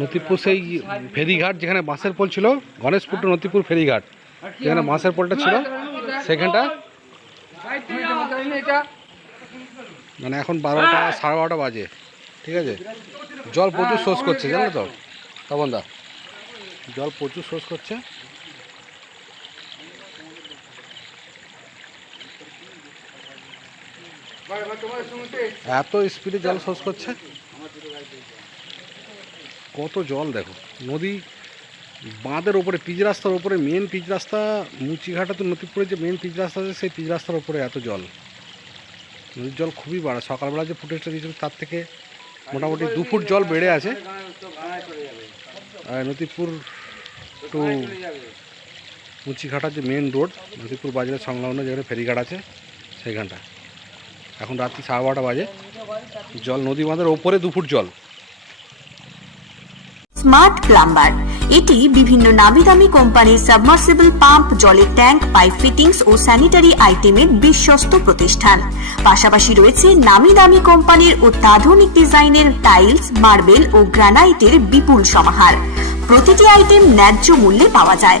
নতিপুর সেই ফেরিঘাট যেখানে বাঁশের পোল ছিল, গণেশপুর টু নতিপুর ফেরিঘাট, যেখানে বাঁশের পোলটা ছিল, সেখানটা মানে এখন বারোটা, সাড়ে বারোটা বাজে, ঠিক আছে? জল প্রচুর শোষ করছে, জানো তো? তপন দা জল প্রচুর শোষ করছে। এত স্পিডে জল শোষ করছে? কত জল দেখো। নদী বাঁধের ওপরে, পিচ রাস্তার ওপরে মেন পিচ রাস্তা, মুচিঘাটা তো নদীপুরে যে মেন পিচ রাস্তা আছে, সেই পিচ রাস্তার ওপরে এত জল। নদীর জল খুবই বাড়া। সকালবেলা যে ফুটেজটা দিয়েছিল তার থেকে মোটামুটি দু ফুট জল বেড়ে আছে। নদীপুর টু মুচিঘাটার যে মেন রোড নদীপুর বাজারের সংলগ্ন যেখানে ফেরিঘাট আছে সেইখানটা এখন রাত্রি সাড়ে বারোটা বাজে। জল নদী বাঁধের ওপরে দু ফুট জল। স্মার্ট প্লাম্বার এটি বিভিন্ন নামি দামি কোম্পানির সাবমার্সিবল পাম্প জলের ট্যাঙ্ক পাইপ ফিটিংস ও স্যানিটারি আইটেমের বিশ্বস্ত প্রতিষ্ঠান। পাশাপাশি রয়েছে নামি দামি কোম্পানির অত্যাধুনিক ডিজাইনের টাইলস মার্বেল ও গ্রানাইটের বিপুল সমাহার। প্রতিটি আইটেম ন্যায্য মূল্যে পাওয়া যায়।